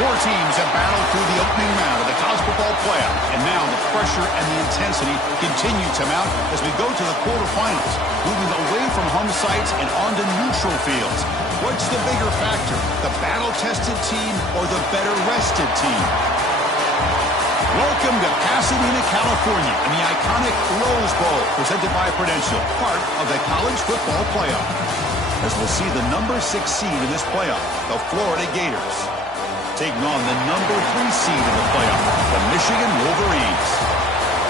Four teams have battled through the opening round of the college football playoff, and now the pressure and the intensity continue to mount as we go to the quarterfinals, moving away from home sites and onto neutral fields. What's the bigger factor, the battle-tested team or the better-rested team? Welcome to Pasadena, California, and the iconic Rose Bowl, presented by Prudential, part of the college football playoff. As we'll see the number 6 seed in this playoff, the Florida Gators, taking on the number 3 seed in the playoff, the Michigan Wolverines.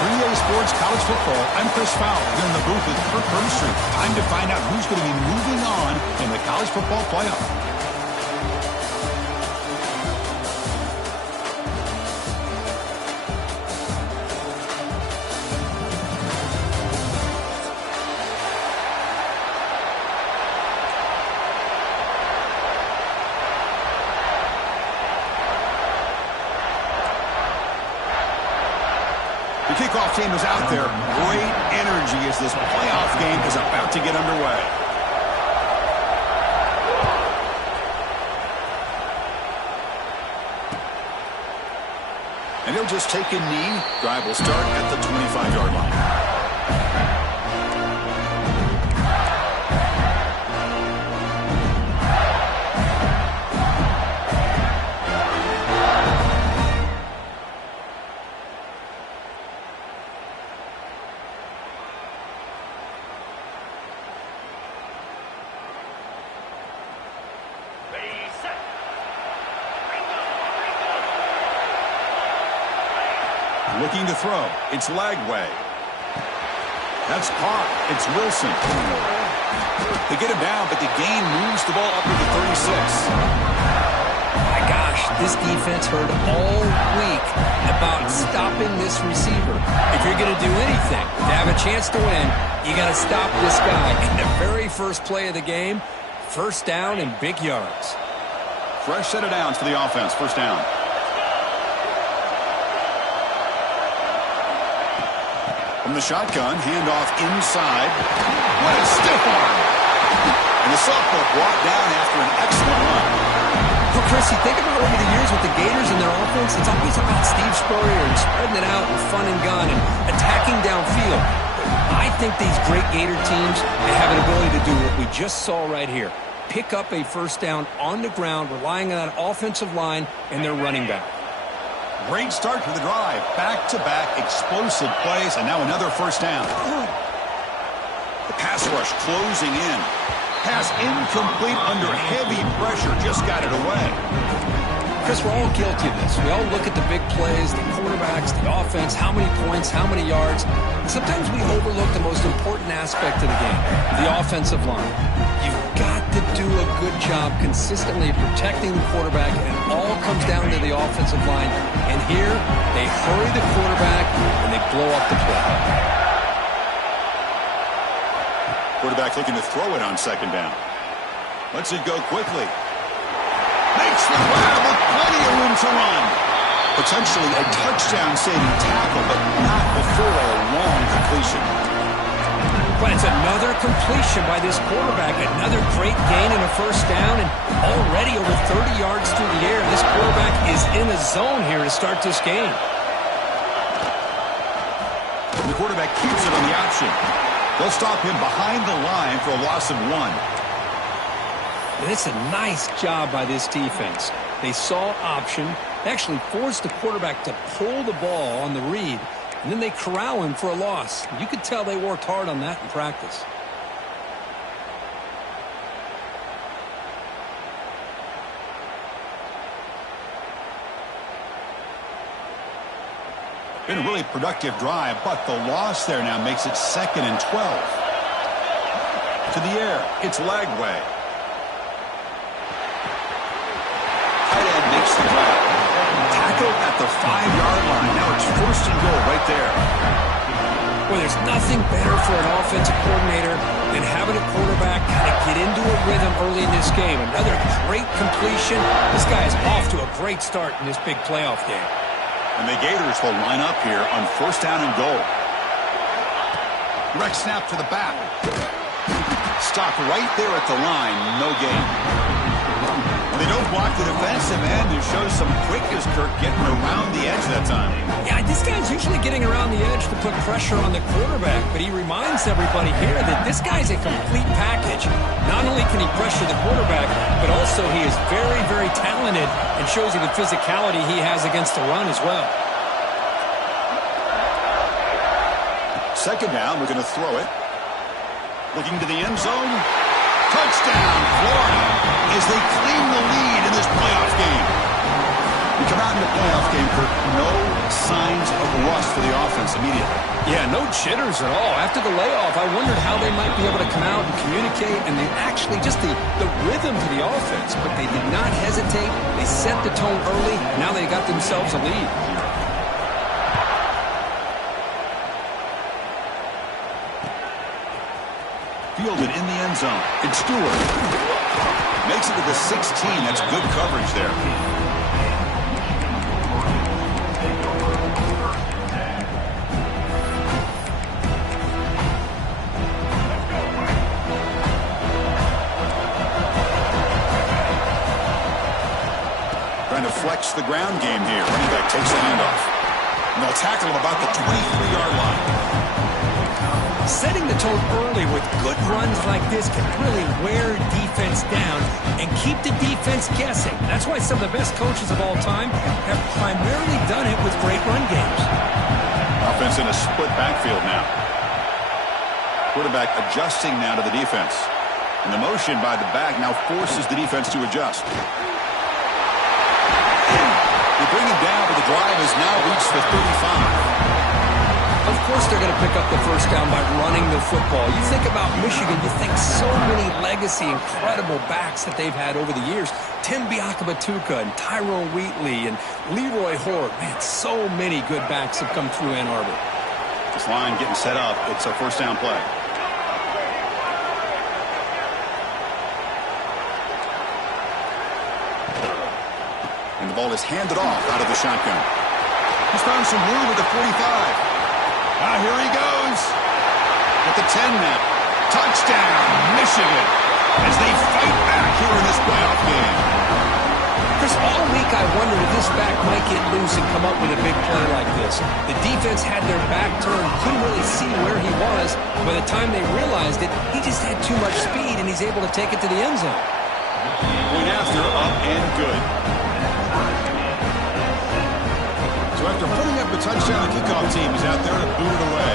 3A Sports College Football, I'm Chris Fowler, here in the booth with Kirk Herbstreit. Time to find out who's going to be moving on in the college football playoff. The kickoff team is out there. Great energy as this playoff game is about to get underway. And he'll just take a knee. Drive will start at the 25-yard line. Looking to throw. It's Lagway. That's caught. It's Wilson. They get him down, but the gain moves the ball up to the 36. My gosh, this defense heard all week about stopping this receiver. If you're going to do anything to have a chance to win, you got to stop this guy. In the very first play of the game, first down and big yards. Fresh set of downs for the offense. First down. From the shotgun, handoff inside. What a stiff arm. And the sophomore brought down after an excellent run. Well, Chris, you think about over the years with the Gators and their offense, it's always about Steve Spurrier and spreading it out and fun and gun and attacking downfield. But I think these great Gator teams, they have an ability to do what we just saw right here. Pick up a first down on the ground, relying on that offensive line and their running back. Great start to the drive. Back-to-back explosive plays, and now another first down. The pass rush closing in. Pass incomplete under heavy pressure. Just got it away. Chris, we're all guilty of this. We all look at the big plays, the quarterbacks, the offense, how many points, how many yards. And sometimes we overlook the most important aspect of the game, the offensive line. You've got to do a good job consistently protecting the quarterback, and it all comes down to the offensive line. And here, they hurry the quarterback, and they blow up the play. Quarterback looking to throw it on second down. Lets it go quickly. Makes the grab with plenty of room to run. Potentially a touchdown-saving tackle, but not before a long completion. But it's another completion by this quarterback. Another great gain and a first down, and already over 30 yards through the air. This quarterback is in a zone here to start this game. And the quarterback keeps it on the option. They'll stop him behind the line for a loss of 1. And it's a nice job by this defense. They saw option. They actually forced the quarterback to pull the ball on the read, and then they corral him for a loss. You could tell they worked hard on that in practice. Been a really productive drive, but the loss there now makes it 2nd and 12. To the air, it's Lagway. Tight end makes the grab. Tackle at the 5-yard line. Now it's 1st and goal right there. Well, there's nothing better for an offensive coordinator than having a quarterback kind of get into a rhythm early in this game. Another great completion. This guy is off to a great start in this big playoff game. And the Gators will line up here on 1st down and goal. Direct snap to the back. Stopped right there at the line. No gain. They don't block the defensive end. It shows some quickness, Kirk, getting around the edge that time. Yeah, this guy's usually getting around the edge to put pressure on the quarterback, but he reminds everybody here that this guy's a complete package. Not only can he pressure the quarterback, but also he is very, very talented and shows you the physicality he has against the run as well. Second down, we're going to throw it. Looking to the end zone. Touchdown, Florida, as they claim the lead in this playoff game. We come out in the playoff game, Kirk, no signs of rust for the offense immediately. Yeah, no jitters at all. After the layoff, I wondered how they might be able to come out and communicate, and they actually just the rhythm to the offense, but they did not hesitate. They set the tone early. Now they got themselves a lead. Fielded in the end zone. It's Stewart. Makes it to the 16. That's good coverage there. Trying to flex the ground game here. Running back takes the handoff. And they'll tackle him about the 23-yard line. Setting the tone early with good runs like this can really wear defense down and keep the defense guessing. That's why some of the best coaches of all time have primarily done it with great run games. Offense in a split backfield now. Quarterback adjusting now to the defense. And the motion by the back now forces the defense to adjust. They bring him down, but the drive has now reached the 35. Of course they're going to pick up the first down by running the football. You think about Michigan, you think so many legacy, incredible backs that they've had over the years. Tim Biakabatuka and Tyrone Wheatley and Leroy Horde. Man, so many good backs have come through Ann Arbor. This line getting set up. It's a first down play. And the ball is handed off out of the shotgun. He's found some room at the 45. Here he goes. At the 10 now. Touchdown, Michigan, as they fight back here in this playoff game. Chris, all week I wondered if this back might get loose and come up with a big play like this. The defense had their back turned, couldn't really see where he was. By the time they realized it, he just had too much speed, and he's able to take it to the end zone. Point after, up and good. So after putting up a touchdown, the kickoff team is out there to boot it away.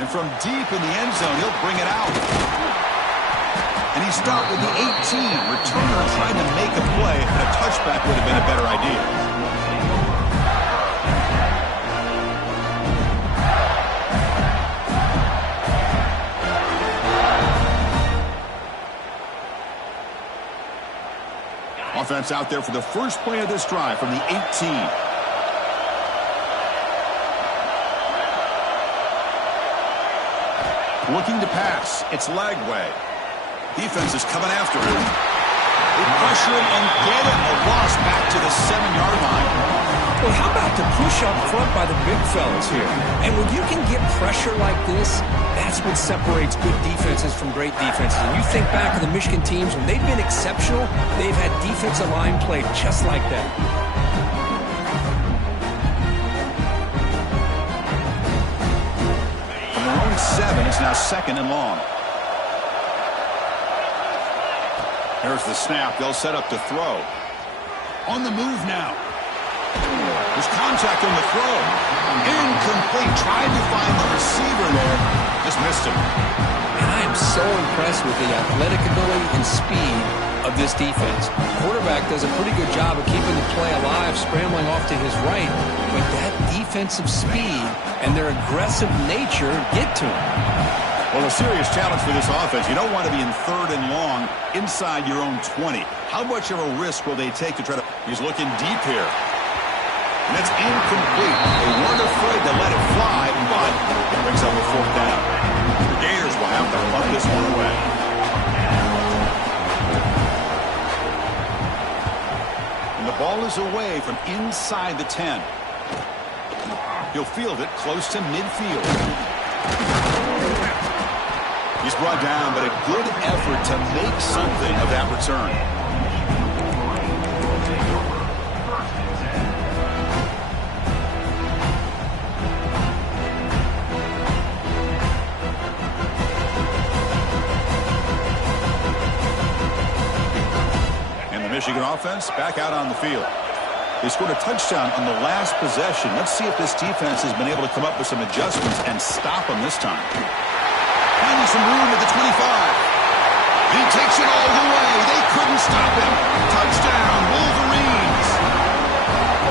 And from deep in the end zone, he'll bring it out. And he stopped with the 18. Returner trying to make a play, and a touchback would have been a better idea. Offense out there for the first play of this drive from the 18. Looking to pass. It's Lagway. Defense is coming after him. They pressure him and get him. A loss back to the 7-yard line. Well, how about the push up front by the big fellas here? And when you can get pressure like this, that's what separates good defenses from great defenses. And you think back to the Michigan teams, when they've been exceptional, they've had defensive line play just like that. From their own 7, it's now second and long. There's the snap. They'll set up to throw. On the move now. There's contact on the throw. Incomplete. Tried to find the receiver there. Just missed him. And I am so impressed with the athletic ability and speed of this defense. The quarterback does a pretty good job of keeping the play alive, scrambling off to his right. But that defensive speed and their aggressive nature get to him. Well, a serious challenge for this offense. You don't want to be in 3rd and long inside your own 20. How much of a risk will they take to try to... He's looking deep here. And it's incomplete. They weren't afraid to let it fly, but it brings up a 4th down. The Gators will have to punt this one away. And the ball is away from inside the 10. He'll field it close to midfield. He's brought down, but a good effort to make something of that return. And the Michigan offense back out on the field. They scored a touchdown on the last possession. Let's see if this defense has been able to come up with some adjustments and stop them this time. Finding some room at the 25. He takes it all the way. They couldn't stop him. Touchdown, Wolverines.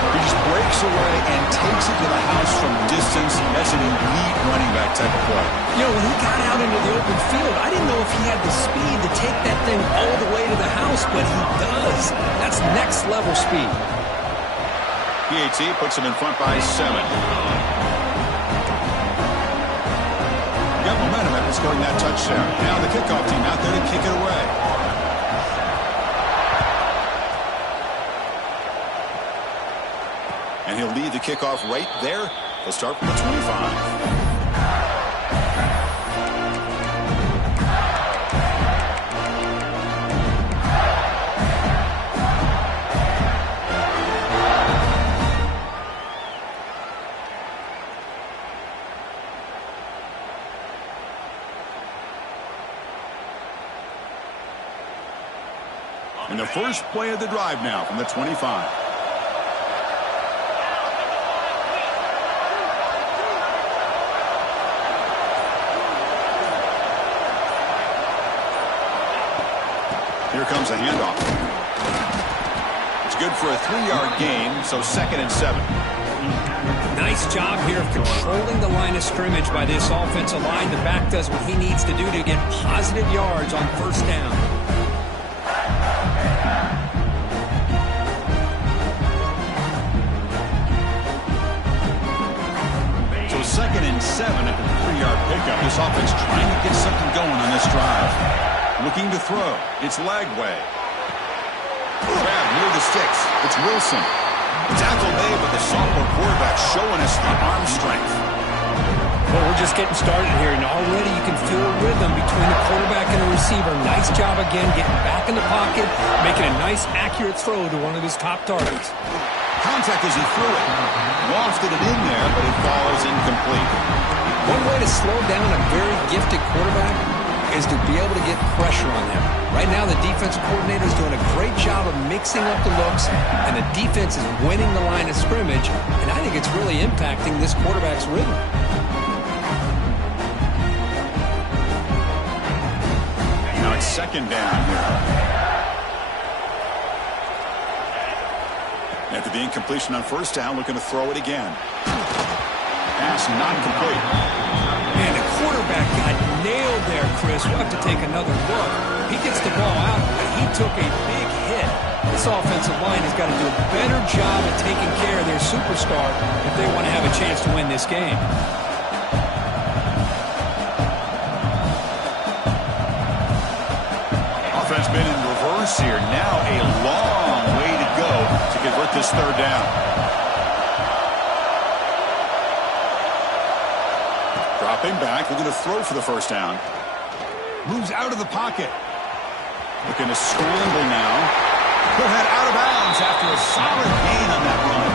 He just breaks away and takes it to the house from distance. That's an elite running back type of play. You know, when he got out into the open field, I didn't know if he had the speed to take that thing all the way to the house, but he does. That's next level speed. PAT puts him in front by 7. Got momentum after scoring that touchdown. Now the kickoff team out there to kick it away. And he'll lead the kickoff right there. They'll start from the 25. And the first play of the drive now from the 25. Here comes a handoff. It's good for a 3-yard gain, so 2nd and 7. Nice job here of controlling the line of scrimmage by this offensive line. The back does what he needs to do to get positive yards on first down. So 2nd and 7 at the 3-yard pickup. This offense trying to get something going on this drive. Looking to throw. It's Lagway. Grab near the sticks. It's Wilson. Tackle made, but the sophomore quarterback showing us the arm strength. Well, we're just getting started here, and already you can feel a rhythm between the quarterback and the receiver. Nice job again getting back in the pocket, making a nice, accurate throw to one of his top targets. Contact as he threw it. Lofted it in there, but it falls incomplete. One way to slow down a very gifted quarterback is to be able to get pressure on them. Right now, the defensive coordinator is doing a great job of mixing up the looks, and the defense is winning the line of scrimmage, and I think it's really impacting this quarterback's rhythm. Now it's 2nd down here. After the incompletion on first down, looking to throw it again. Pass not complete. Man, the quarterback got nailed there, Chris. We'll have to take another look. He gets the ball out, but he took a big hit. This offensive line has got to do a better job of taking care of their superstar if they want to have a chance to win this game. Offense been in reverse here. Now a long way to go to convert this 3rd down. Dropping back, looking to throw for the first down. Moves out of the pocket. Looking to scramble now. He'll head out of bounds after a solid gain on that run.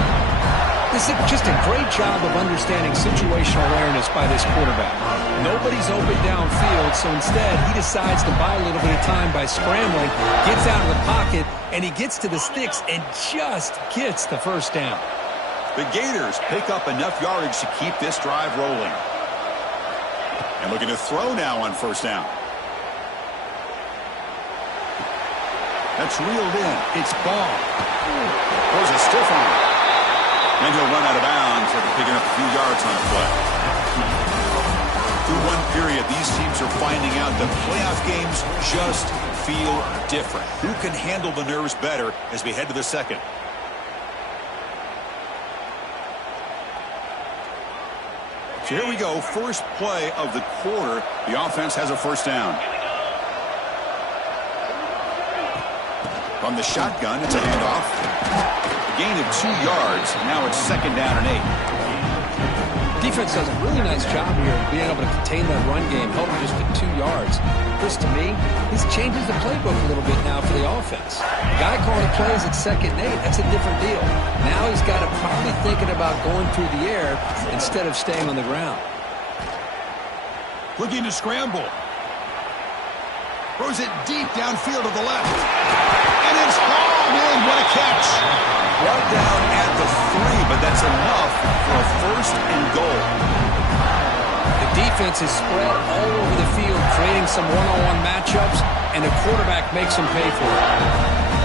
This is just a great job of understanding situational awareness by this quarterback. Nobody's open downfield, so instead he decides to buy a little bit of time by scrambling, gets out of the pocket, and he gets to the sticks and just gets the first down. The Gators pick up enough yardage to keep this drive rolling. And looking to throw now on first down. That's reeled in. It's ball. Throws a stiff arm. And he'll run out of bounds after picking up a few yards on the play. Through one period, these teams are finding out that playoff games just feel different. Who can handle the nerves better as we head to the 2nd? So here we go. First play of the quarter. The offense has a first down. From the shotgun, it's a handoff. A gain of 2 yards. Now it's 2nd down and 8. Defense does a really nice job here of being able to contain that run game, held him just to 2 yards. Chris, to me, this changes the playbook a little bit now for the offense. The guy calling plays at 2nd and 8, that's a different deal. Now he's got to probably thinking about going through the air instead of staying on the ground. Looking to scramble. Throws it deep downfield to the left. And it's hauled in. What a catch. Brought down at the 3, but that's enough for a 1st and goal. The defense is spread all over the field, creating some one-on-one matchups, and the quarterback makes them pay for it.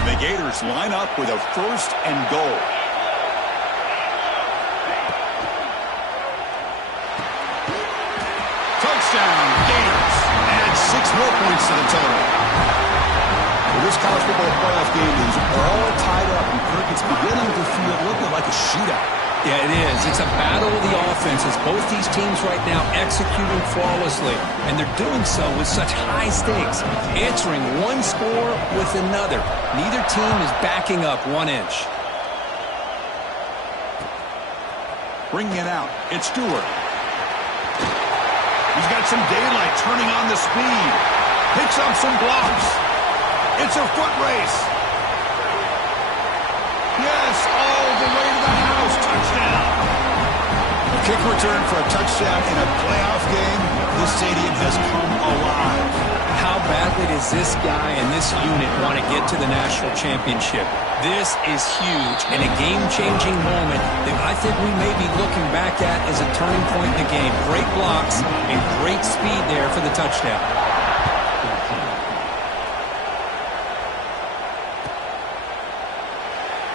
The Gators line up with a 1st and goal. Touchdown, Gators. Add 6 more points to the total. Well, this college football playoff game is all tied up, and Kirk, it's beginning to feel looking like a shootout. Yeah, it is. It's a battle of the offenses. Both these teams right now executing flawlessly, and they're doing so with such high stakes, answering one score with another. Neither team is backing up 1 inch. Bringing it out, it's Stewart. He's got some daylight, turning on the speed. Picks up some blocks. It's a foot race. Yes, all the way to the house. Touchdown. A kick return for a touchdown in a playoff game. This stadium has come alive. How badly does this guy and this unit want to get to the national championship? This is huge and a game-changing moment that I think we may be looking back at as a turning point in the game. Great blocks and great speed there for the touchdown.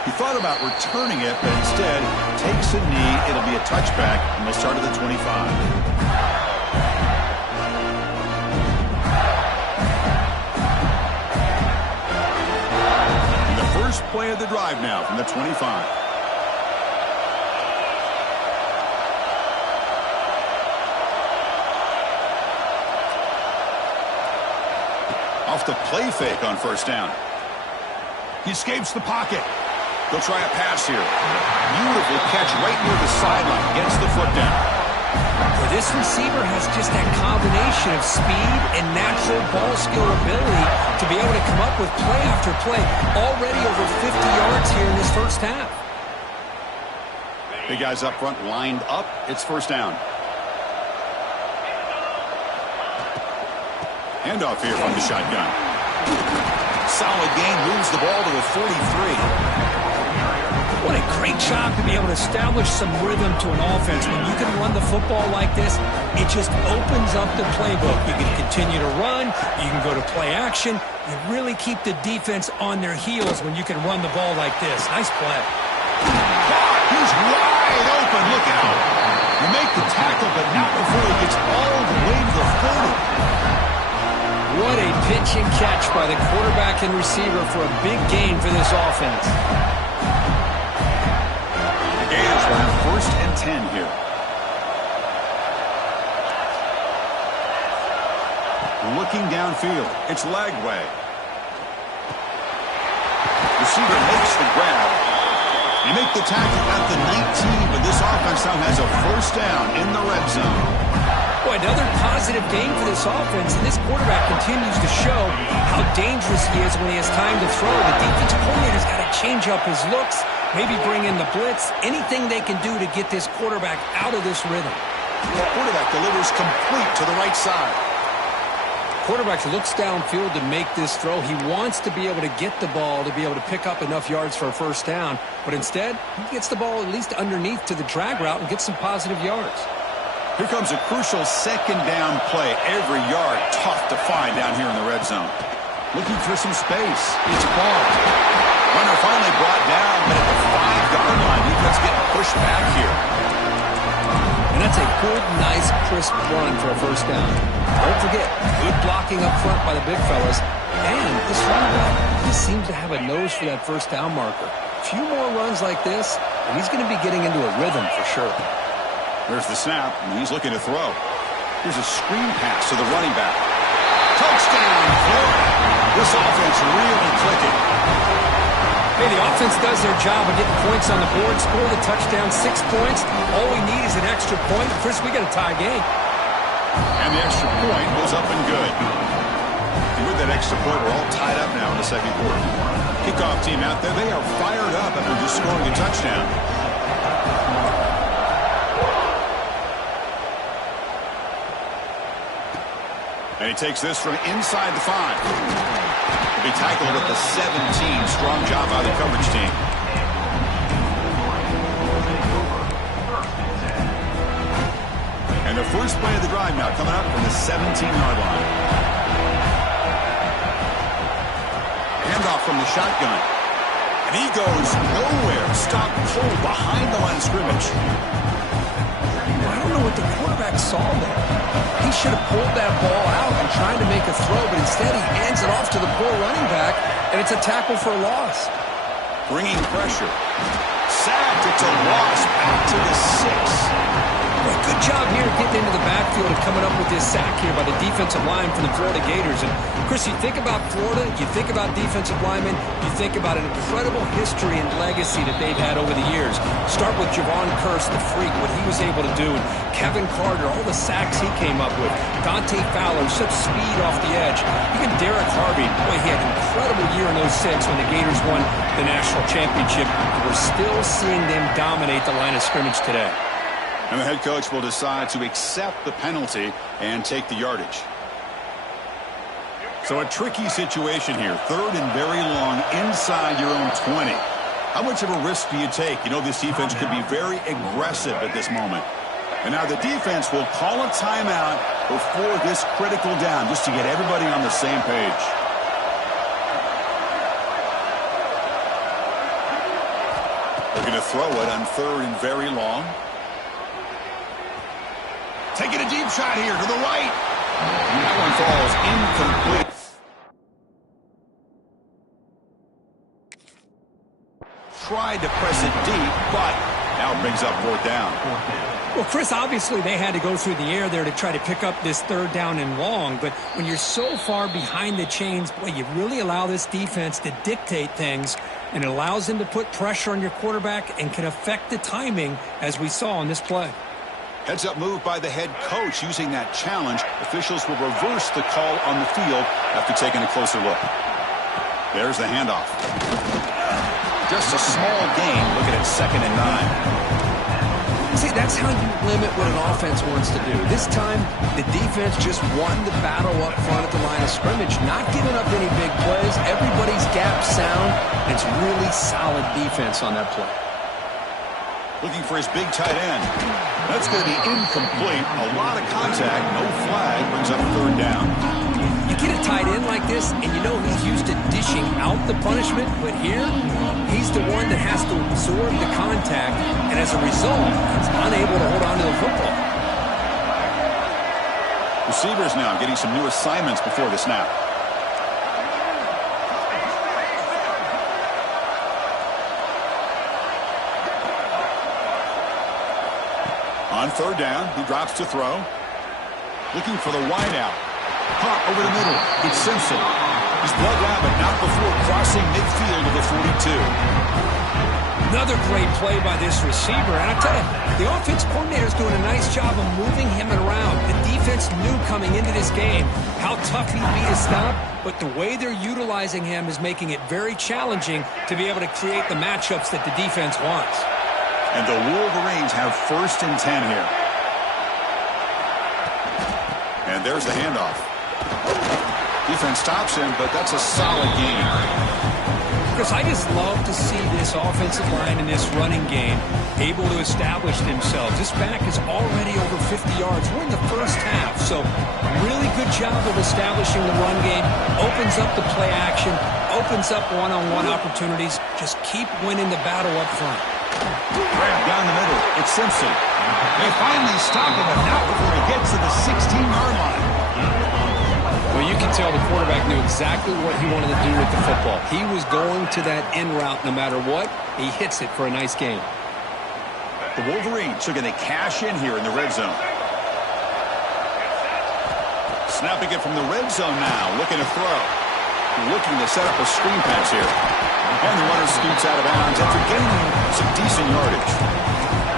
He thought about returning it, but instead takes a knee. It'll be a touchback, and they'll start at the 25. First play of the drive now from the 25. Off the play fake on 1st down. He escapes the pocket. They'll try a pass here. Beautiful catch right near the sideline. Gets the foot down. Well, this receiver has just that combination of speed and natural ball skill ability to be able to come up with play after play. Already over 50 yards here in this 1st half. Big guys up front lined up. It's 1st down. Handoff here from the shotgun. Solid gain, moves the ball to the 43. What a great job to be able to establish some rhythm to an offense. When you can run the football like this, it just opens up the playbook. You can continue to run. You can go to play action. You really keep the defense on their heels when you can run the ball like this. Nice play. He's wide open. Look out. You make the tackle, but not before he gets all the way to the 40. What a pitch and catch by the quarterback and receiver for a big gain for this offense. Gators will have 1st and 10 here. Looking downfield. It's Lagway. Receiver makes the grab. They make the tackle at the 19, but this offense now has a 1st down in the red zone. Boy, another positive game for this offense, and this quarterback continues to show how dangerous he is when he has time to throw. The defensive coordinator's got to change up his looks, maybe bring in the blitz, anything they can do to get this quarterback out of this rhythm. The quarterback delivers complete to the right side. Quarterback looks downfield to make this throw. He wants to be able to get the ball to be able to pick up enough yards for a 1st down, but instead, he gets the ball at least underneath to the drag route and gets some positive yards. Here comes a crucial 2nd down play. Every yard tough to find down here in the red zone. Looking for some space. It's caught. Runner finally brought down, but at the 5-yard line, defense getting pushed back here. And that's a good, nice, crisp run for a 1st down. Don't forget, good blocking up front by the big fellas. And this running back just seems to have a nose for that 1st down marker. A few more runs like this, and he's going to be getting into a rhythm for sure. There's the snap, and he's looking to throw. Here's a screen pass to the running back. Touchdown, Florida. This offense really clicking. Hey, the offense does their job of getting points on the board, score the touchdown, 6 points. All we need is an extra point. Chris, we got a tie game. And the extra point goes up and good. And with that extra point, we're all tied up now in the second quarter. Kickoff team out there, they are fired up after just scoring a touchdown. And he takes this from inside the 5. He'll be tackled at the 17. Strong job by the coverage team. And the first play of the drive now coming up from the 17-yard line. Handoff from the shotgun. And he goes nowhere. Stop pulled behind the line of scrimmage. I don't know what the quarterback saw there. He should have pulled that ball out and tried to make a throw, but instead he hands it off to the poor running back, and it's a tackle for a loss. Bringing pressure. Sacked. It's a loss. Back to the 6. Well, good job here getting into the backfield and coming up with this sack here by the defensive line from the Florida Gators. And, Chris, you think about Florida, you think about defensive linemen, you think about an incredible history and legacy that they've had over the years. Start with Javon Curse, the freak, what he was able to do. And Kevin Carter, all the sacks he came up with. Dante Fowler, such speed off the edge. Even Derek Harvey, boy, he had an incredible year in 06 when the Gators won the national championship. We're still seeing them dominate the line of scrimmage today. And the head coach will decide to accept the penalty and take the yardage. So a tricky situation here. 3rd and very long inside your own 20. How much of a risk do you take? You know, this defense could be very aggressive at this moment. And now the defense will call a timeout before this critical down just to get everybody on the same page. Looking to throw it on 3rd and very long. Taking a deep shot here to the right. That one falls incomplete. Tried to press it deep, but now brings up 4th down. Well, Chris, obviously they had to go through the air there to try to pick up this 3rd down and long, but when you're so far behind the chains, boy, you really allow this defense to dictate things, and it allows them to put pressure on your quarterback and can affect the timing, as we saw on this play. Heads-up move by the head coach using that challenge. Officials will reverse the call on the field after taking a closer look. There's the handoff. Just a small gain looking at 2nd and 9. See, that's how you limit what an offense wants to do. This time, the defense just won the battle up front at the line of scrimmage, not giving up any big plays. Everybody's gap sound, and it's really solid defense on that play. Looking for his big tight end. That's going to be incomplete. A lot of contact. No flag. Brings up 3rd down. You get a tight end like this, and you know he's used to dishing out the punishment, but here, he's the one that has to absorb the contact, and as a result, he's unable to hold on to the football. Receivers now getting some new assignments before the snap. On 3rd down, he drops to throw. Looking for the wideout. Caught over the middle. It's Simpson. He's plugged out, but not before crossing midfield to the 42. Another great play by this receiver. And I tell you, the offense coordinator is doing a nice job of moving him around. The defense knew coming into this game how tough he'd be to stop, but the way they're utilizing him is making it very challenging to be able to create the matchups that the defense wants. And the Wolverines have 1st and 10 here. And there's the handoff. Defense stops him, but that's a solid gain. Chris, I just love to see this offensive line in this running game able to establish themselves. This back is already over 50 yards. We're in the first half, so really good job of establishing the run game. Opens up the play action, opens up one-on-one opportunities. Just keep winning the battle up front. Grab down the middle. It's Simpson. They finally stop him, but not before he gets to the 16-yard line. Well, you can tell the quarterback knew exactly what he wanted to do with the football. He was going to that in route no matter what. He hits it for a nice gain. The Wolverines are going to cash in here in the red zone. Snapping it from the red zone now. Looking to throw. Looking to set up a screen pass here. And the runner scoots out of bounds after gaining some decent yardage.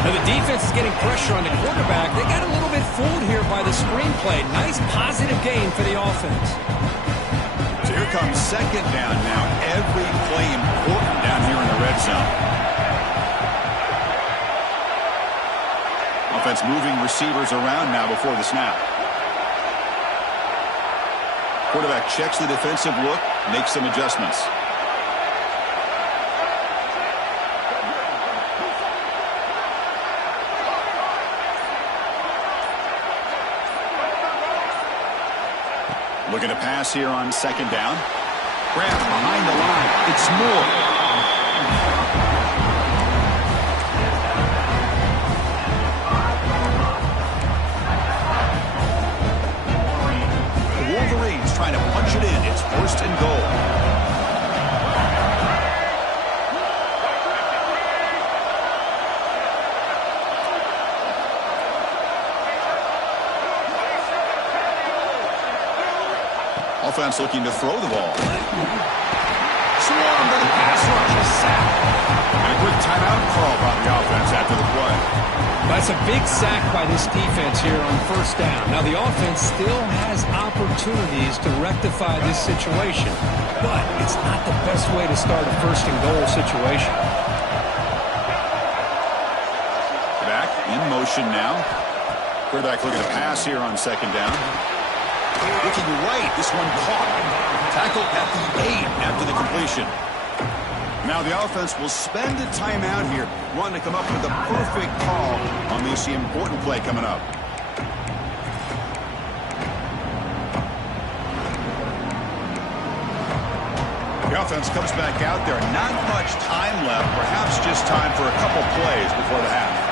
Now the defense is getting pressure on the quarterback. They got a little bit fooled here by the screenplay. Nice positive gain for the offense. So here comes second down now. Every play important down here in the red zone. Offense moving receivers around now before the snap. Quarterback checks the defensive look, makes some adjustments. Looking to pass here on second down. Grab behind the line. It's Moore. The Wolverines trying to punch it in. It's first and goal. Offense looking to throw the ball. Swarmed to the pass rush. A sack. And a quick timeout call by the offense after the play. That's a big sack by this defense here on first down. Now the offense still has opportunities to rectify this situation, but it's not the best way to start a first and goal situation. Back in motion now. Quarterback looking to pass here on second down. Looking right, this one caught. Tackle at the 8 after the completion. Now the offense will spend a timeout here, wanting to come up with the perfect call on this important play coming up. The offense comes back out there. Not much time left, perhaps just time for a couple plays before the half.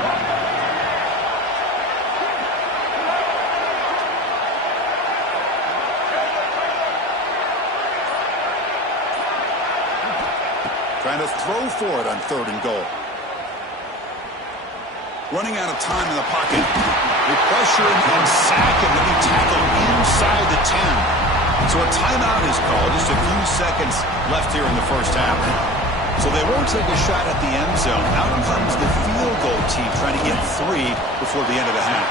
Trying to throw for it on third and goal. Running out of time in the pocket. They pressure him and sack him to be tackled inside the 10. So a timeout is called. Just a few seconds left here in the first half. So they won't take a shot at the end zone. Out comes the field goal team trying to get 3 before the end of the half.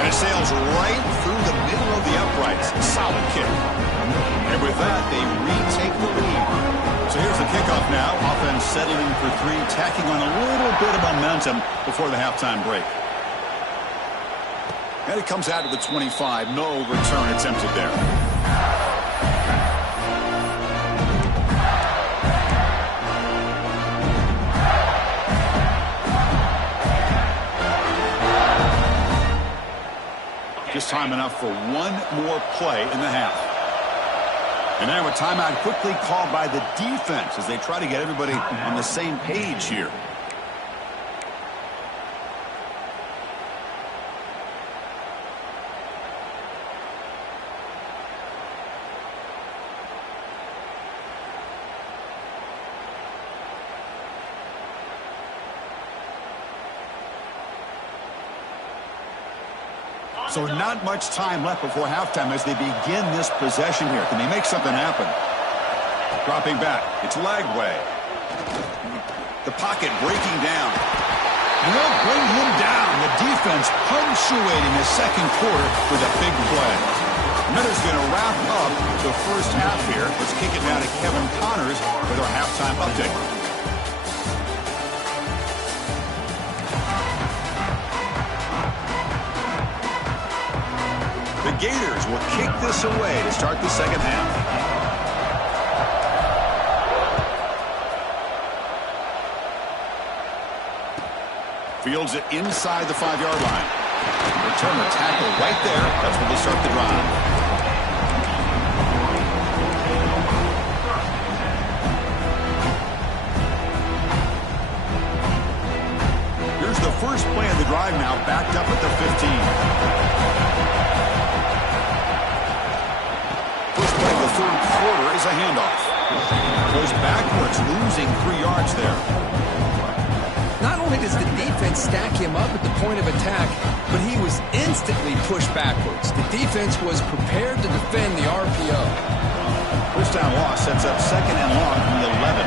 And it sails right through the middle of the uprights. A solid kick. And with that, they retake the lead. So here's the kickoff now. Offense settling for 3, tacking on a little bit of momentum before the halftime break. And it comes out to the 25. No return attempted there. Just time enough for one more play in the half. And now a timeout quickly called by the defense as they try to get everybody on the same page here. So not much time left before halftime as they begin this possession here. Can they make something happen? Dropping back. It's Lagway. The pocket breaking down. And they'll bring him down. The defense punctuating the second quarter with a big play. Minter's going to wrap up the first half here. Let's kick it now to Kevin Connors with our halftime update. The Gators will kick this away to start the second half. Fields it inside the 5-yard line. Return the tackle right there. That's where they start the drive. Here's the first play of the drive now, backed up at the 15. Third quarter is a handoff. Goes backwards, losing 3 yards there. Not only does the defense stack him up at the point of attack, but he was instantly pushed backwards. The defense was prepared to defend the RPO. First down loss sets up second and long from the 11.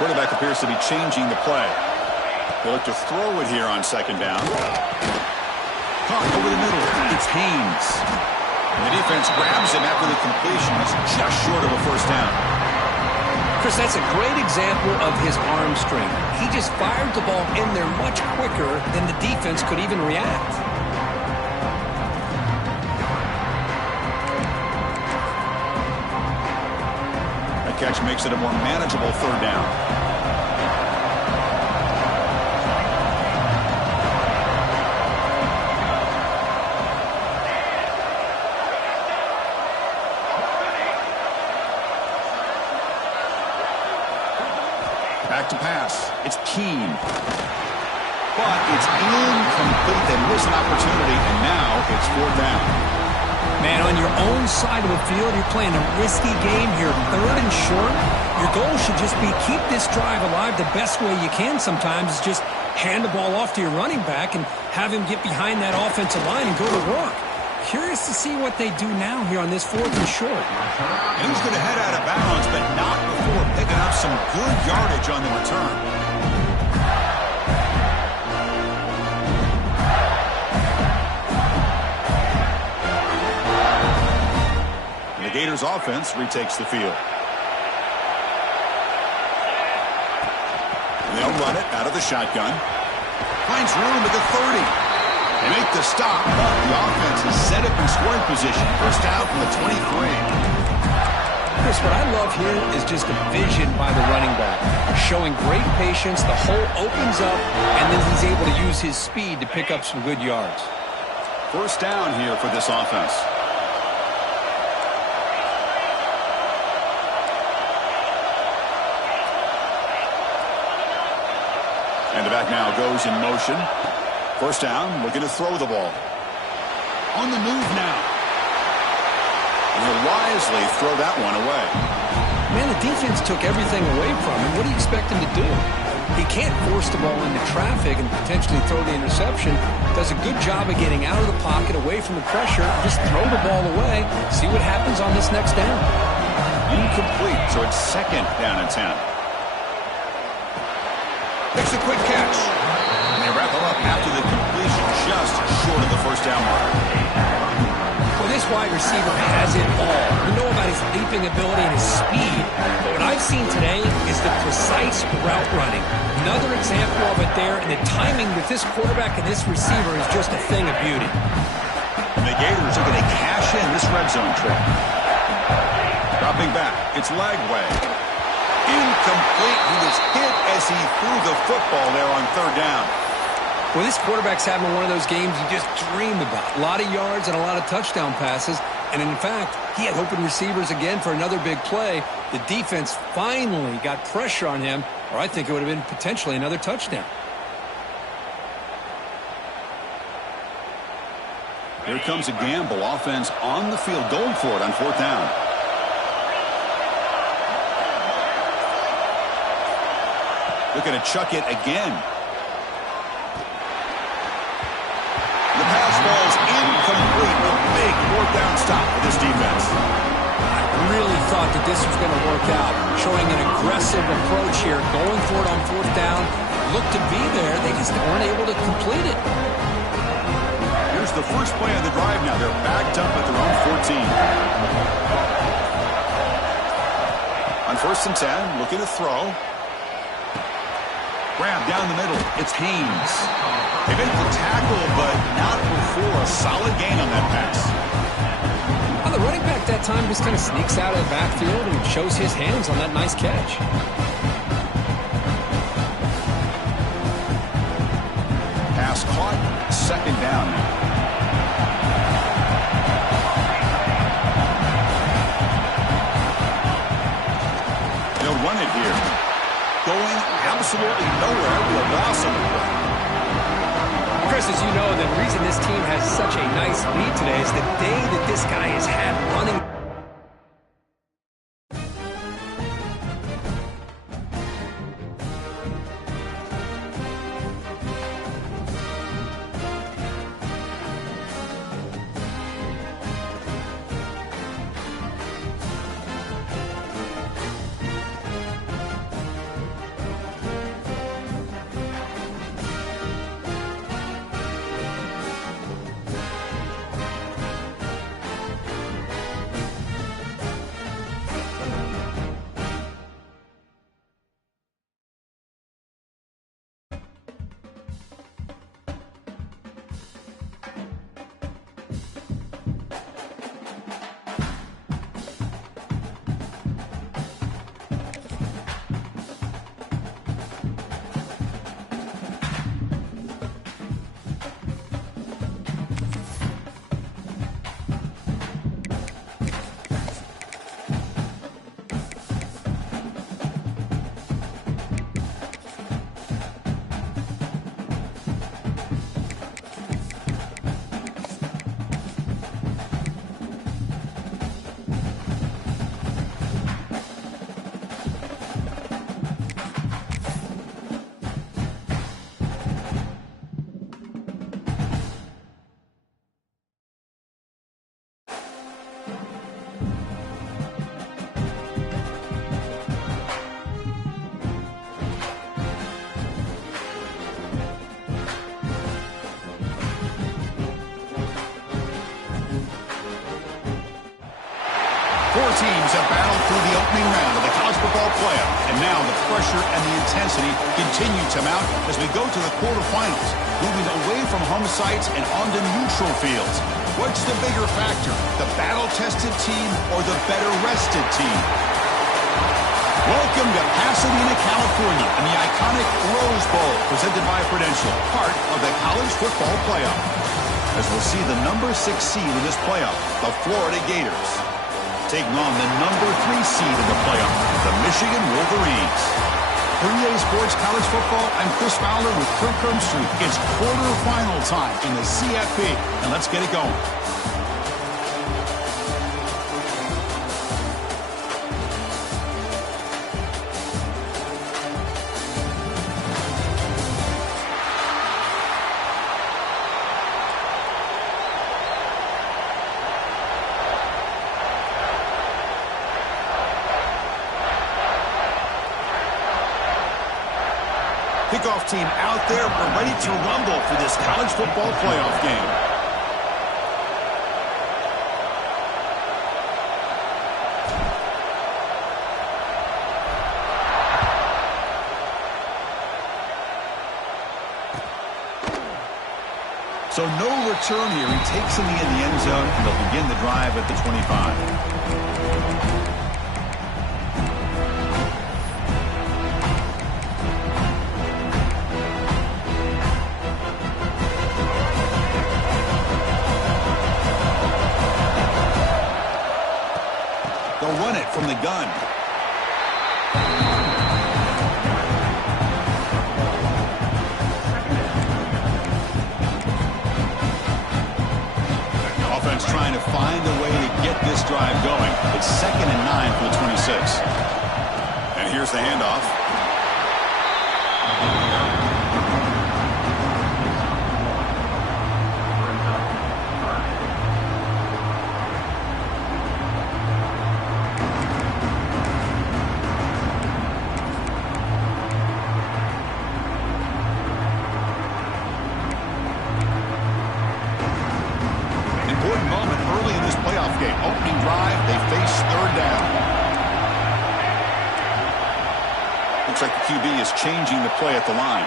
Quarterback appears to be changing the play. They look to throw it here on second down. Caught over the middle. It's Haynes. And the defense grabs him after the completion. It's just short of a first down. Chris, that's a great example of his arm strength. He just fired the ball in there much quicker than the defense could even react. That catch makes it a more manageable third down. Back to pass. It's Keene. But it's incomplete. They miss an opportunity, and now it's fourth down. Man, on your own side of the field, you're playing a risky game here. Third and short. Your goal should just be keep this drive alive the best way you can sometimes is just hand the ball off to your running back and have him get behind that offensive line and go to work. Curious to see what they do now here on this fourth and short. And he's going to head out of bounds, but not before picking up some good yardage on the return. And the Gators offense retakes the field. And they'll run it out of the shotgun. Finds room at the 30. They make the stop, but the offense is set up in scoring position. First down from the 23. Chris, what I love here is just the vision by the running back. Showing great patience, the hole opens up, and then he's able to use his speed to pick up some good yards. First down here for this offense. And the back now goes in motion. First down, looking to throw the ball. On the move now. And he'll wisely throw that one away. Man, the defense took everything away from him. What do you expect him to do? He can't force the ball into traffic and potentially throw the interception. Does a good job of getting out of the pocket, away from the pressure. Just throw the ball away. See what happens on this next down. Incomplete, so it's second down and 10. Makes a quick catch. And they wrap him up after the completion, just short of the first down mark. Well, this wide receiver has it all. We know about his leaping ability and his speed. But what I've seen today is the precise route running. Another example of it there, and the timing with this quarterback and this receiver is just a thing of beauty. And the Gators are going to cash in this red zone trip. Dropping back, it's Lagway. Incomplete. He was hit as he threw the football there on third down. Well, this quarterback's having one of those games you just dream about. A lot of yards and a lot of touchdown passes. And in fact, he had open receivers again for another big play. The defense finally got pressure on him, or I think it would have been potentially another touchdown. Here comes a gamble. Offense on the field, going for it on fourth down. Looking to chuck it again. The pass ball's incomplete. A big fourth down stop for this defense. I really thought that this was going to work out. Showing an aggressive approach here. Going for it on fourth down. Looked to be there. They just weren't able to complete it. Here's the first play of the drive now. They're backed up at their own 14. On first and 10, looking to throw. Grab down the middle. It's Haynes. They make the tackle, but not before a solid gain on that pass. Well, the running back that time just kind of sneaks out of the backfield and shows his hands on that nice catch. Pass caught. Second down now. They'll run it here. Going absolutely nowhere with a loss on the play. Chris, as you know, the reason this team has such a nice lead today is the day that this guy has had running. Four teams have battled through the opening round of the college football playoff, and now the pressure and the intensity continue to mount as we go to the quarterfinals, moving away from home sites and onto neutral fields. What's the bigger factor, the battle-tested team or the better-rested team? Welcome to Pasadena, California, and the iconic Rose Bowl, presented by Prudential, part of the college football playoff. As we'll see the number 6 seed in this playoff, the Florida Gators, taking on the number 3 seed in the playoff, the Michigan Wolverines. For EA Sports College Football, I'm Chris Fowler with Kirk Herbstreit. It's quarterfinal time in the CFP, and let's get it going. Kickoff team out there. We're ready to rumble for this college football playoff game. So no return here. He takes him in the end zone, and they'll begin the drive at the 25. They'll run it from the gun. Offense trying to find a way to get this drive going. It's 2nd and 9 for the 26. And here's the handoff. Opening drive, they face 3rd down. Looks like the QB is changing the play at the line.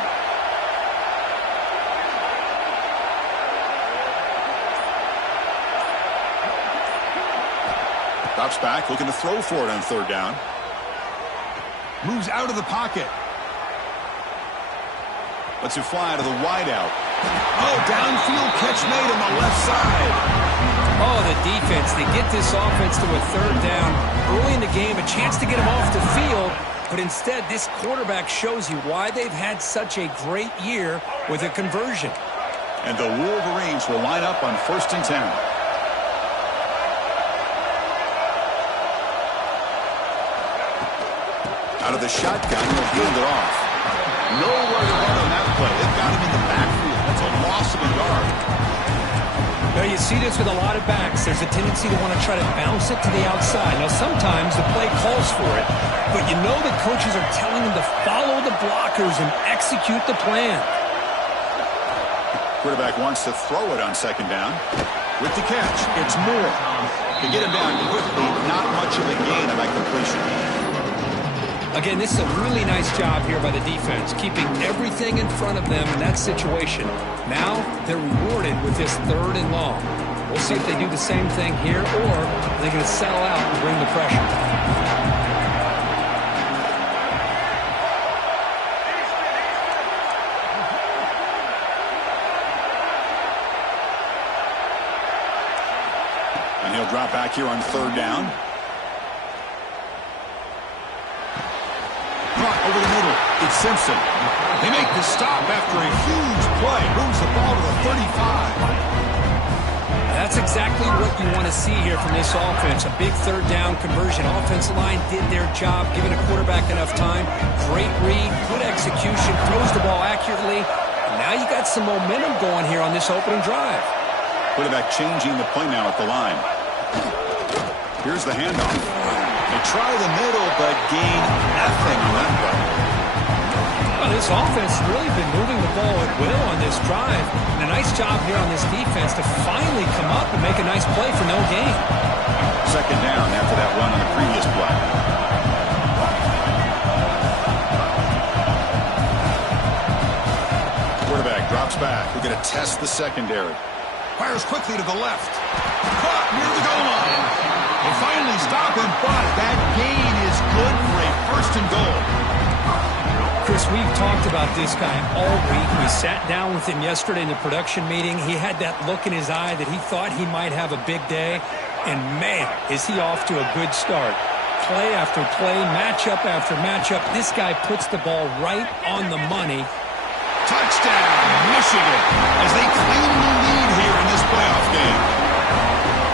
Drops back, looking to throw for it on 3rd down. Moves out of the pocket. Lets it fly to the wideout. Oh, downfield catch made on the left side. Oh, the defense, they get this offense to a 3rd down early in the game, a chance to get them off the field, but instead this quarterback shows you why they've had such a great year with a conversion. And the Wolverines will line up on 1st and 10. Out of the shotgun, he'll hand it off. Nowhere to run on that play. They've got him in the backfield. That's a loss of a yard. Now, you see this with a lot of backs. There's a tendency to want to try to bounce it to the outside. Now, sometimes the play calls for it, but you know the coaches are telling them to follow the blockers and execute the plan. Quarterback wants to throw it on 2nd down. With the catch, it's Moore. To get him down quickly, not much of a gain on that completion. Again, this is a really nice job here by the defense, keeping everything in front of them in that situation. Now they're rewarded with this 3rd and long. We'll see if they do the same thing here, or they're going to settle out and bring the pressure. And he'll drop back here on 3rd down. Over the middle, it's Simpson. They make the stop after a huge play. Moves the ball to the 35. That's exactly what you want to see here from this offense. A big 3rd down conversion. Offensive line did their job, giving a quarterback enough time. Great read, good execution, throws the ball accurately. And now you got some momentum going here on this opening drive. Quarterback changing the play now at the line. Here's the handoff. They try the middle, but gain nothing on that play. Well, this offense has really been moving the ball at will on this drive. And a nice job here on this defense to finally come up and make a nice play for no gain. Second down after that run on the previous play. Quarterback drops back. We're going to test the secondary. Fires quickly to the left. Caught near the goal line. They finally stop him, but that gain is good for a first and goal. Chris, we've talked about this guy all week. We sat down with him yesterday in the production meeting. He had that look in his eye that he thought he might have a big day. And, man, is he off to a good start. Play after play, matchup after matchup. This guy puts the ball right on the money. Touchdown, Michigan, as they claim the lead here in this playoff game.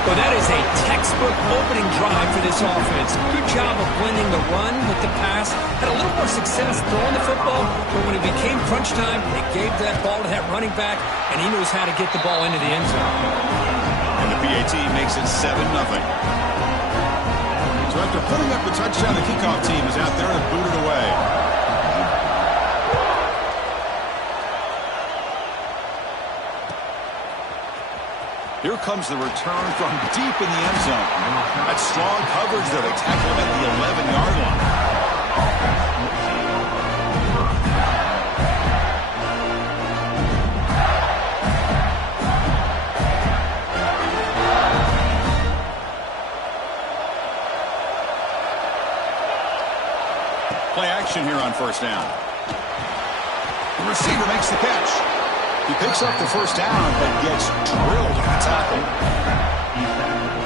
Well, that is a textbook opening drive for this offense. Good job of blending the run with the pass. Had a little more success throwing the football, but when it became crunch time, they gave that ball to that running back, and he knows how to get the ball into the end zone. And the PAT makes it 7-0. So after putting up the touchdown, the kickoff team is out there to boot it away. Here comes the return from deep in the end zone. That strong coverage there. They tackle him at the 11-yard line. Play action here on first down. The receiver makes the catch. He picks up the first down, but gets drilled in the tackle.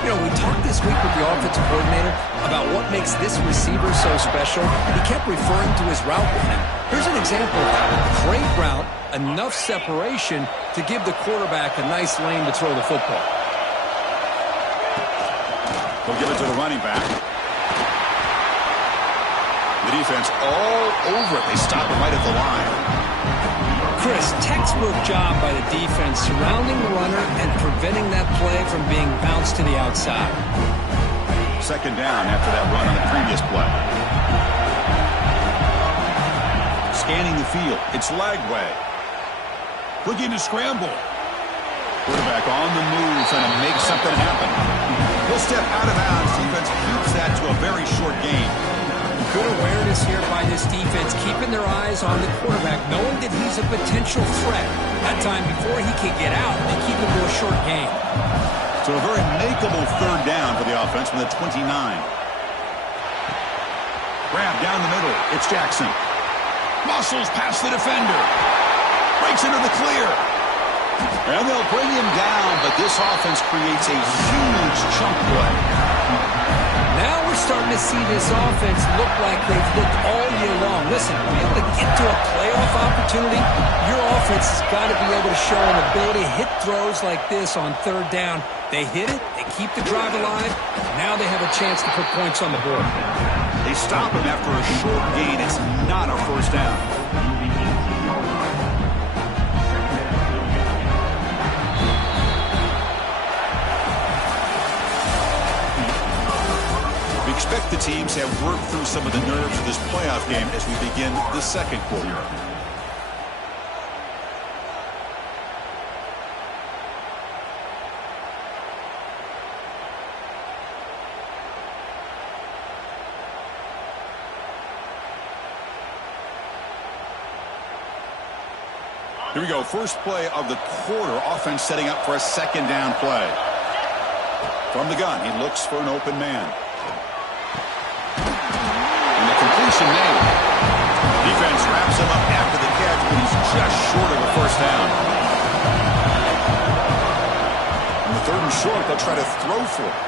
You know, we talked this week with the offensive coordinator about what makes this receiver so special. He kept referring to his route running. Here's an example of that. Great route, enough separation to give the quarterback a nice lane to throw the football. They'll give it to the running back. The defense all over it. They stop him right at the line. Chris, textbook job by the defense surrounding the runner and preventing that play from being bounced to the outside. Second down after that run on the previous play. Scanning the field. It's Lagway. Looking to scramble. Quarterback on the move, trying to make something happen. He'll step out of bounds. Defense keeps that to a very short gain. Good awareness here by this defense, keeping their eyes on the quarterback, knowing that he's a potential threat. That time, before he can get out, they keep him to a short gain. So a very makeable third down for the offense from the 29. Grab down the middle. It's Jackson. Muscles past the defender. Breaks into the clear. And they'll bring him down, but this offense creates a huge chunk play. Now we're starting to see this offense look like they've looked all year long. Listen, to be able to get to a playoff opportunity, your offense has got to be able to show an ability to hit throws like this on third down. They hit it, they keep the drive alive, now they have a chance to put points on the board. They stop him after a short gain. It's not a first down. Expect the teams to have worked through some of the nerves of this playoff game as we begin the second quarter. Here we go. First play of the quarter. Offense setting up for a second down play. From the gun, he looks for an open man. Completion made. Defense wraps him up after the catch, but he's just short of a first down. On the third and short, they'll try to throw for it.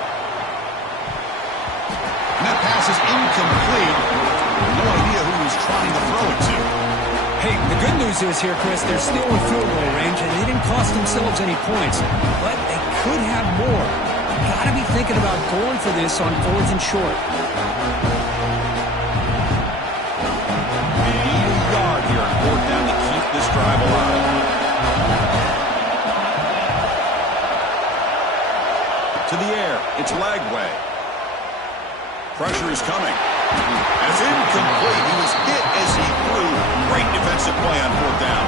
And that pass is incomplete. No idea who he's trying to throw it to. Hey, the good news is here, Chris, they're still in field goal range, and they didn't cost themselves any points. But they could have more. Got to be thinking about going for this on fourth and short. Drive alive. To the air, it's Lagway. Pressure is coming. And it's incomplete. He was hit as he threw. Great defensive play on fourth down.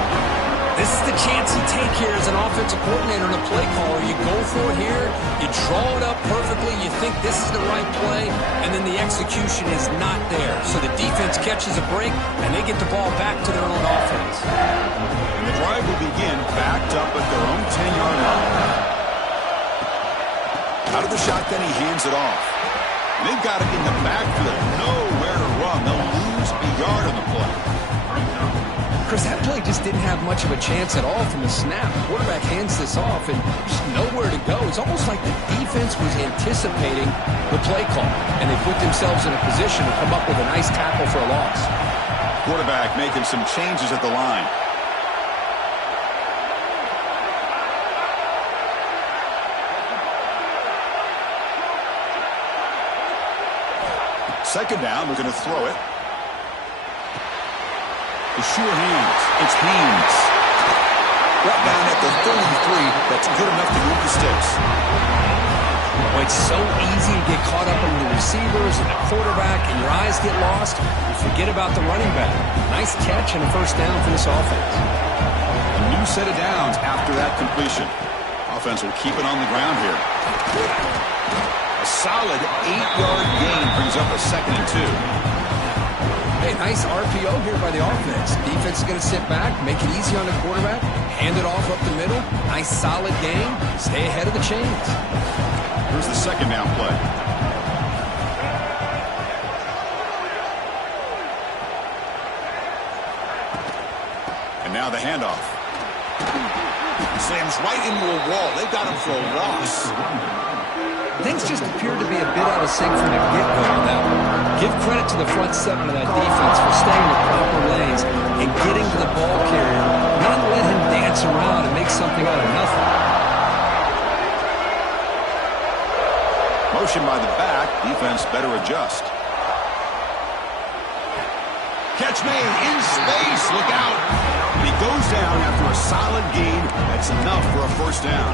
This is the chance you take here as an offensive coordinator and a play caller. You go for it here, you draw it up perfectly, you think this is the right play, and then the execution is not there. So the defense catches a break, and they get the ball back to their own offense. And the drive will begin backed up at their own 10-yard line. Out of the shotgun, he hands it off. And they've got it in the backfield. Nowhere to run. They'll lose a yard on the play. Chris, that play just didn't have much of a chance at all from the snap. The quarterback hands this off and just nowhere to go. It's almost like the defense was anticipating the play call, and they put themselves in a position to come up with a nice tackle for a loss. Quarterback making some changes at the line. Second down, we're going to throw it. The sure hands. It's Haynes. Brought down at the 33. That's good enough to move the sticks. Well, it's so easy to get caught up in the receivers and the quarterback, and your eyes get lost. You forget about the running back. Nice catch and a first down for this offense. A new set of downs after that completion. Offense will keep it on the ground here. A solid 8-yard gain brings up a 2nd and 2. Hey, nice RPO here by the offense. Defense is going to sit back, make it easy on the quarterback, hand it off up the middle. Nice solid game. Stay ahead of the chains. Here's the second down play. And now the handoff. Slams right into a wall. They've got him for a loss. Things just appeared to be a bit out of sync from the get-go on that one. Give credit to the front seven of that defense for staying in the proper lanes and getting to the ball carrier, not let him dance around and make something out of nothing. Motion by the back. Defense better adjust. Catch made in space. Look out. And he goes down after a solid gain. That's enough for a first down.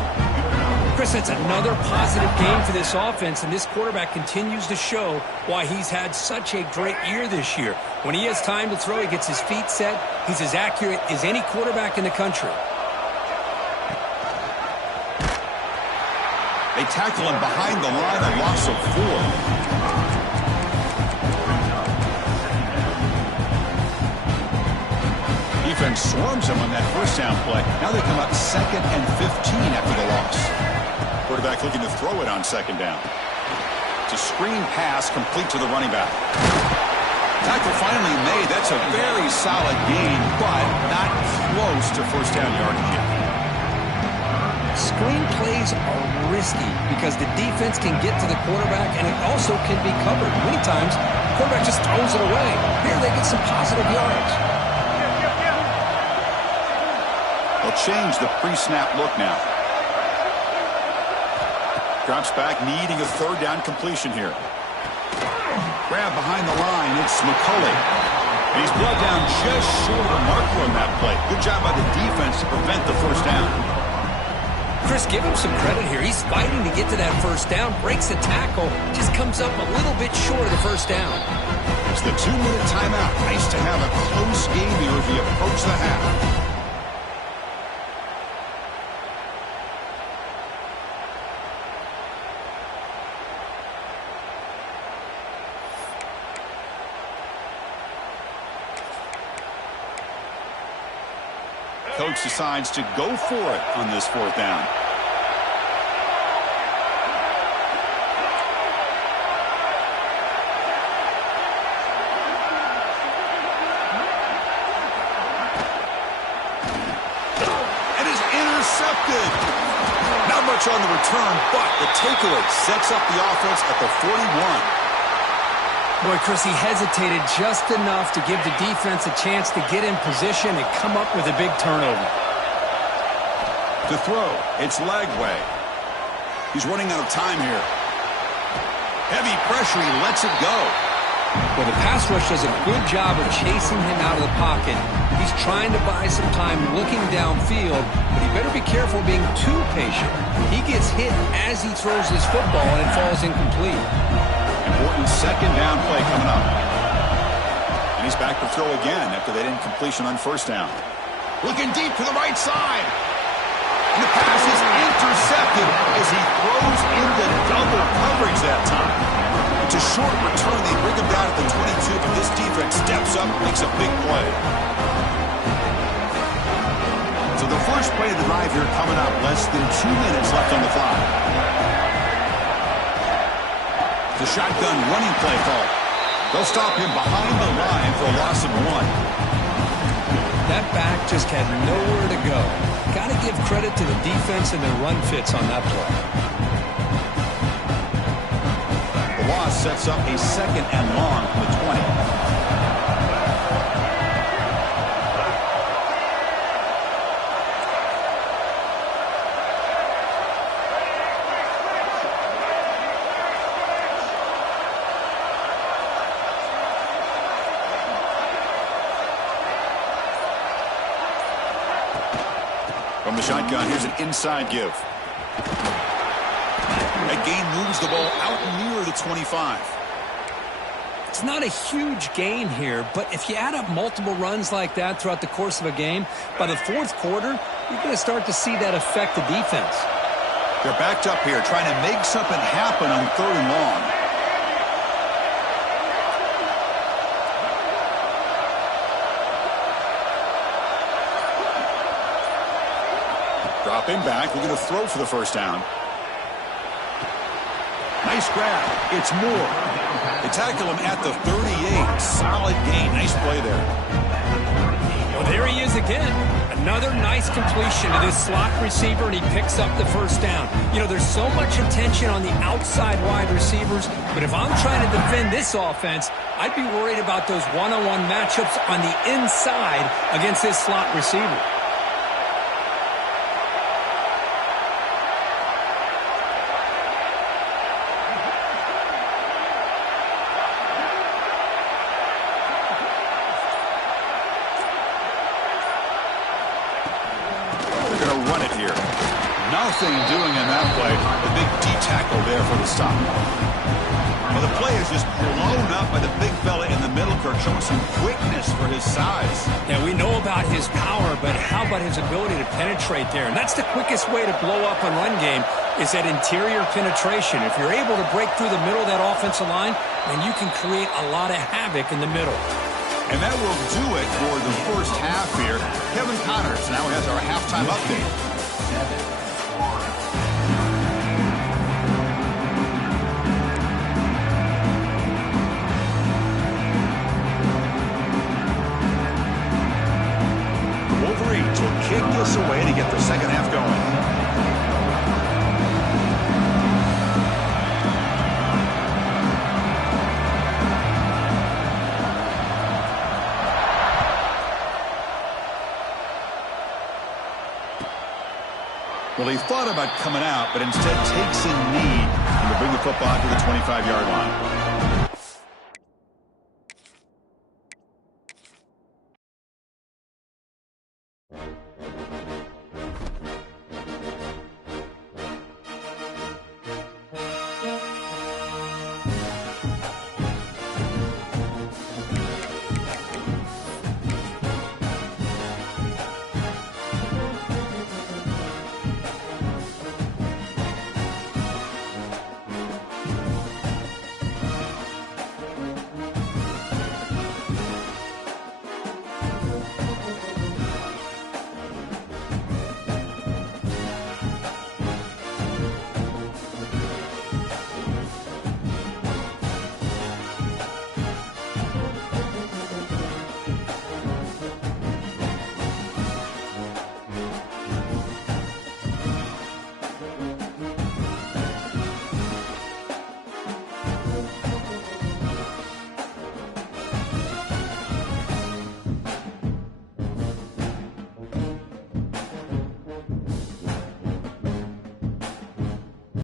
Chris, that's another positive game for this offense, and this quarterback continues to show why he's had such a great year this year. When he has time to throw, he gets his feet set. He's as accurate as any quarterback in the country. They tackle him behind the line, a loss of 4. Defense swarms him on that first down play. Now they come up 2nd and 15 after the loss. Quarterback looking to throw it on second down. It's a screen pass complete to the running back. Tackle finally made. That's a very solid gain, but not close to first down yardage yet. Screen plays are risky because the defense can get to the quarterback, and it also can be covered. Many times, the quarterback just throws it away. Here they get some positive yards. They'll change the pre-snap look now. Drops back, needing a third down completion here. Grab behind the line, it's McCulley. And he's brought down just short of the marker on that play. Good job by the defense to prevent the first down. Chris, give him some credit here. He's fighting to get to that first down, breaks the tackle, just comes up a little bit short of the first down. It's the 2-minute timeout. Nice to have a close game here as we approach the half. Coach decides to go for it on this fourth down. And is intercepted. Not much on the return, but the takeaway sets up the offense at the 41. Boy, Chris, he hesitated just enough to give the defense a chance to get in position and come up with a big turnover. To throw, it's Lagway. He's running out of time here. Heavy pressure, he lets it go. Well, the pass rush does a good job of chasing him out of the pocket. He's trying to buy some time looking downfield, but he better be careful being too patient. He gets hit as he throws this football, and it falls incomplete. Important second down play coming up. And he's back to throw again after that incompletion on first down. Looking deep to the right side. And the pass is intercepted as he throws into double coverage that time. It's a short return. They bring him down at the 22, but this defense steps up, makes a big play. So the first play of the drive here coming up. Less than 2 minutes left on the clock. The shotgun running play call. They'll stop him behind the line for a loss of 1. That back just had nowhere to go. Got to give credit to the defense and their run fits on that play. The loss sets up a 2nd and long from the 20. From the shotgun, here's an inside give. That gain moves the ball out near the 25. It's not a huge gain here, but if you add up multiple runs like that throughout the course of a game, by the 4th quarter, you're going to start to see that affect the defense. They're backed up here, trying to make something happen on 3rd and long. Drop him back. We're going to throw for the first down. Nice grab. It's Moore. They tackle him at the 38. Solid gain. Nice play there. Well, there he is again. Another nice completion to this slot receiver, and he picks up the first down. You know, there's so much attention on the outside wide receivers, but if I'm trying to defend this offense, I'd be worried about those one-on-one matchups on the inside against this slot receiver. Nothing doing in that play. The big D tackle there for the stop. Well, the play is just blown up by the big fella in the middle, Kirk, showing some quickness for his size. Yeah, we know about his power, but how about his ability to penetrate there? And that's the quickest way to blow up a run game, is that interior penetration. If you're able to break through the middle of that offensive line, then you can create a lot of havoc in the middle. And that will do it for the first half here. Kevin Connors now has our halftime update. Wolverines will kick this away to get the second half going. Well, he thought about coming out, but instead takes a knee to bring the football to the 25-yard line.